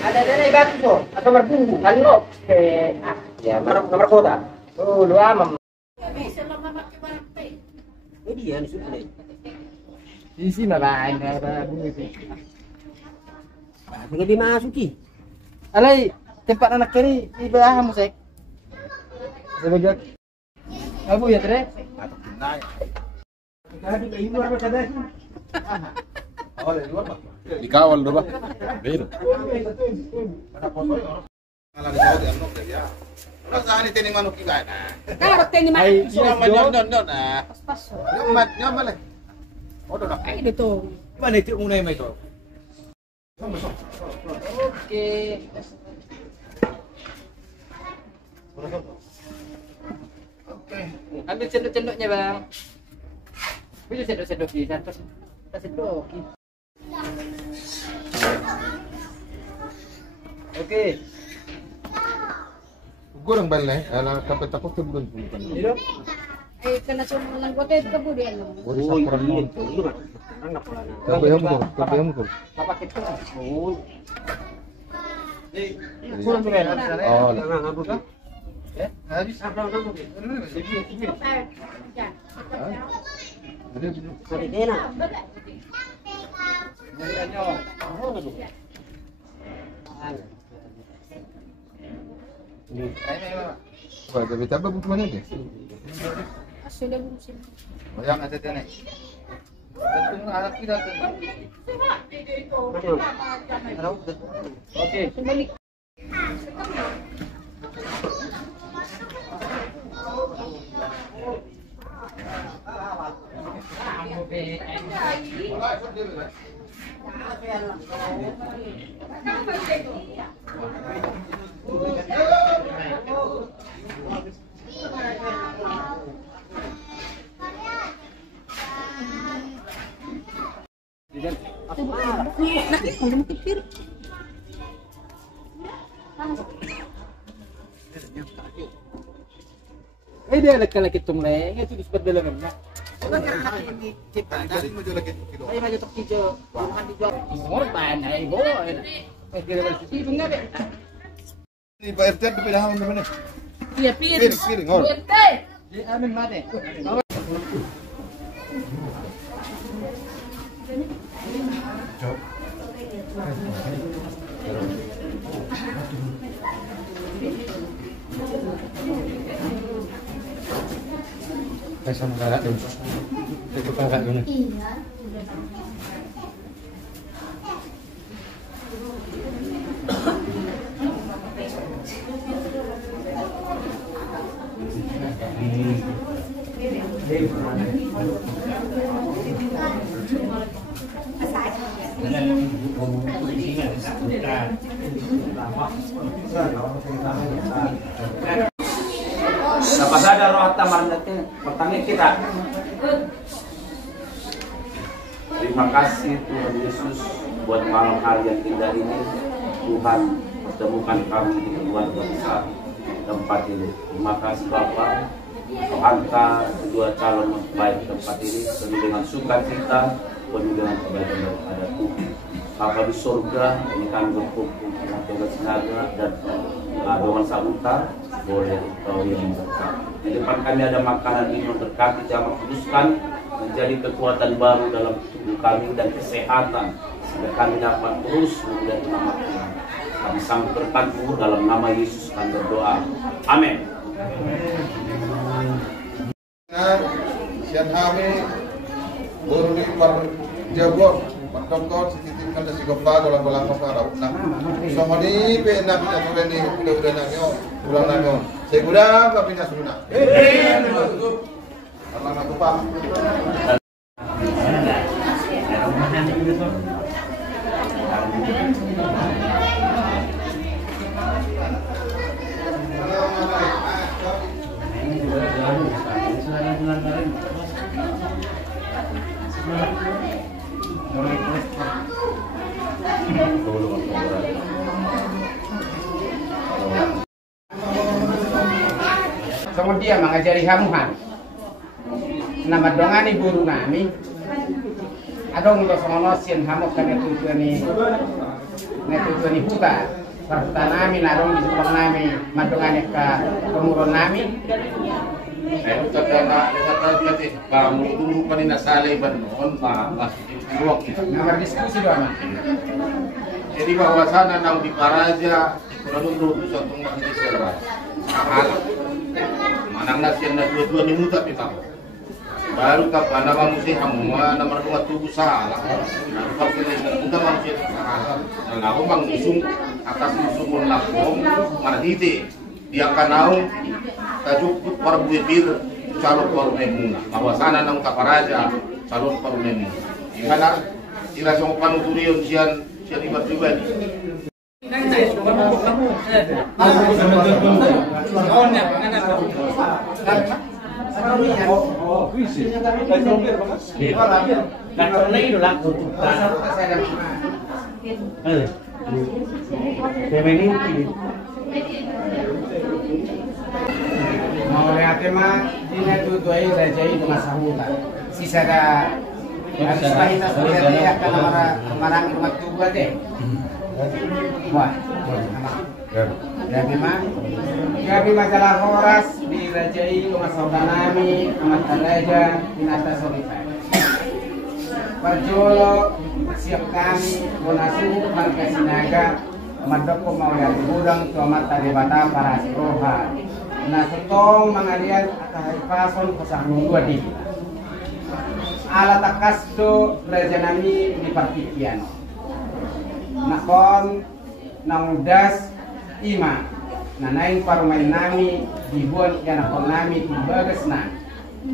Ada dari batu tuh, atau berbumbu, kalau ke ya nomor kota. Oh, lu amam. Ini dia sudah. Di sini lah, ini ada bunyi itu. Sudah dimasuki. Alai tempat anak kiri di bawah musik. Sebagai abu ya tere. Tadi ke ibu apa kada sih? Dikawal dulu, Pak. Beda. Mana foto ya? Malah di Saudi anok ya. Udah sahani teni manuk kita na. Kalau teni manuk. Non na. Pas. Nyaman le. Oh, dah. Ay dito. Mana itu unai mai to? Oke. Oke. Ambil sendok-sendoknya, Bang. Ambil sendok-sendok di atas. Kita sendok. Oke. Gurang balai, ala kapet takut tu bukan. Ini Ay kana cuma lang kote kabudian mo. Bori sakuran mo. Kabeham ko. Apa kita? Oh. Kurang tu kan? Oh, Ya, habis apa nama dia? ada dulu. Sorry, Dena. Wah, tapi tak apa mana dia? Sudah bungsin. Yang ada dia ni. Tentu anak kita tu. Oke. Balik. Nakit mo makipir. Dia laki-laki tumleng itu disebut dalam mana? Kita dari mau jual lagi kilo. Ay maju tok kijo. Bukan dijual. Orang banyak go. Kira bersih itu enggak deh. Ini Pak RT di pedahan mana? Iya pir. Piring, oh. Ente. Di amin mana? Sama kakak dulu. Itu kakak dulu. Apa saja roh tamar nanti pertama kita. Terima kasih Tuhan Yesus buat malam hari yang indah ini. Tuhan pertemukan kami di keluarga besar tempat ini. Terima kasih Bapak, angkat kedua calon mempelai tempat ini penuh dengan sukacita, penuh dengan kebaikan daripada Tuhan. Bapa di surga, ini kami berkumpul dengan Tuhan Sinaga dan Doan Sabuta, boleh Engkau yang berkati. Di depan kami ada makanan ini memberkati, jamaah kuduskan, menjadi kekuatan baru dalam tubuh kami dan kesehatan, sehingga kami dapat terus memuliakan nama Tuhan. Kami sambut berkat-Mu dalam nama Yesus kami berdoa. Amin. Sian kami baru di Jabor, Patongkon, sititipkan dari Gomba, golang-golang para unang. Sama ni pena kita tulen ni udah nangyo, ulang nangyo. Saya udah tapi nak sudah. Allah nak tumpah. Kemudian mengajari hamuhan. Nama dongani guru nami. Adong lo sono sien hamuk kan itu ni. tujuan ni huta perhutan namin narong di Subang namin madungan ka kemuron namin. Pero kata kamu dulu pa ni nasalay ba noon mas iluwag ito. Berdiskusi doang mah. Jadi bahwa sana nang di Paraja kurang dulu satu masjid serba. Salah. Manang nasian na dua-dua ni muta kita. Baru tak pada manusia kamu mana mereka tubuh salah. Kalau kita muda manusia salah. Dan aku bang usung atas usung lakom mana hiti. Dia akan naung tajukut para budir calon para memu bahwa sana nang Kaparaja calon para memu ingana ila song panuturion sian ibadah pribadi Mau lihat mah dina tutuai rajai dengan sahuta. Sisa ada harus kita sudah dia akan marang rumah tubuh deh. Wah, jadi masalah horas di rajai dengan saudara nami amat raja di atas solifai. Perjolo siap kami bonasu marga sinaga madoko mau lihat gudang tomat tadi bata para roha. Nah, tentang mengalian atau pason kesahung dua di alat kasdo raja nami di partikian nakon nang das ima nanain parumain nami dibuat yang nakon nami di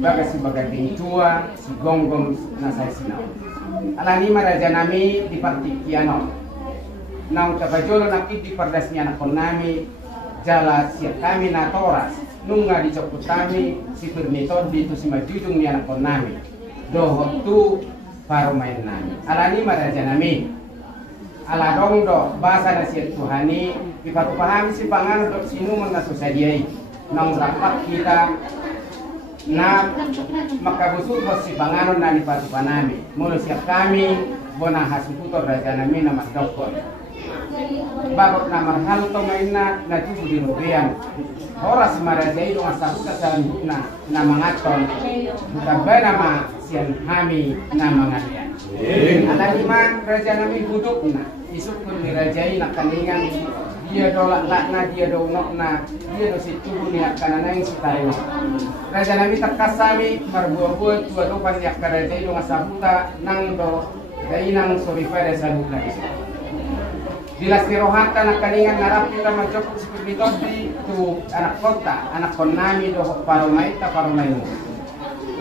bagas sebagai bintua si gonggong nasai sinau alani raja nami di partikian nang kabajolo nakit di pardasnya nakon nami jala siap kami natoras nunga dicopot kami si permiton di itu si majujung ni anak nami doh tu parumain nami alani maraja nami ala dong do bahasa nasihat Tuhani dipatu pahami si pangan do sinu mengasu sadiai nang rapat kita na makabusur bos si panganon na dipatu panami mulu siap kami bona hasuputor raja nami nama doktor babak nama hal to mainna na tubuh di rupian horas marajai do asabuta salangguna nama ngaton bukan nama sian hami nama ngalian ala lima raja nami hudupna isuk pun dirajai nak kaningan dia dolak lakna dia do unokna dia do situbu ni kanana yang sitayo raja nami takasami marbuah-buah tua do pan yak rajai do asabuta nang do dainang sorifai salukna Dilas nirohata nak kaningan narap kita mencoba seperti itu anak kota, anak konami dohok paromai ta paromai mu.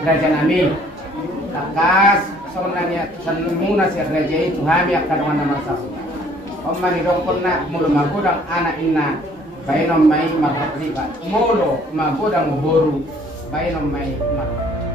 Raja nami takas sonanya sanmuna si raja itu hami akan mana masa. Omma ni dongkon na mulu magudang anak inna bainom mai marhatriba. Mulu magudang boru bainom mai marhatriba.